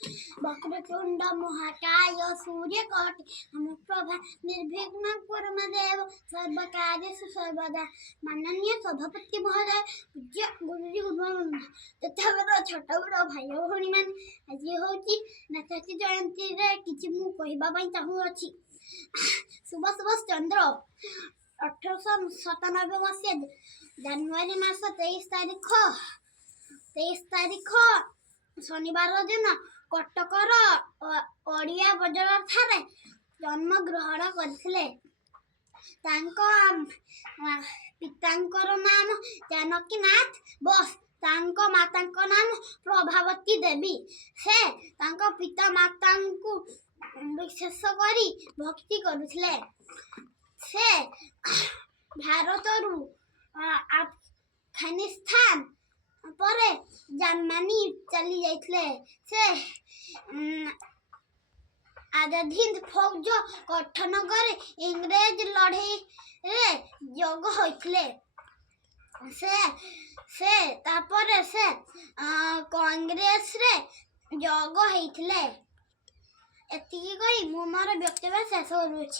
वक्रतुंड महाकाय सूर्यकोटि नमः निर्विघ्नं कुरु मे देव सर्वकार्येषु सर्वदा। माननीय सभापति महोदय, पूज्य गुरुजी गुरुमानंद तथा मोर छोट बड़ भाई भौणी मान, आज हूँ नेताजी जयंती किसी मु कहवाई चाहूँगी। सुभाष बोस चंद्र 1897 मसीहा जानुआरी मास 23 तारीख शनिवार दिन कटकर ओडिया बजार ठारे जन्म ग्रहण करथिले। पितांकर नाम जानकी नाथ बोस, तांको मातांको नाम प्रभावती देवी। से तांको पिता माता को विशेष करी भक्ति करुथिले। से भारतरू अफगानिस्तान परे जर्मनी चली जाइथिले। से आजादी फौज गठन करे इंग्रेज लड़ाई रे जोग होइथिले। से तापरे से कांग्रेस रे जोग होइथिले। एतिकी कही मु मोर व्यक्तिगत शेष करूछि।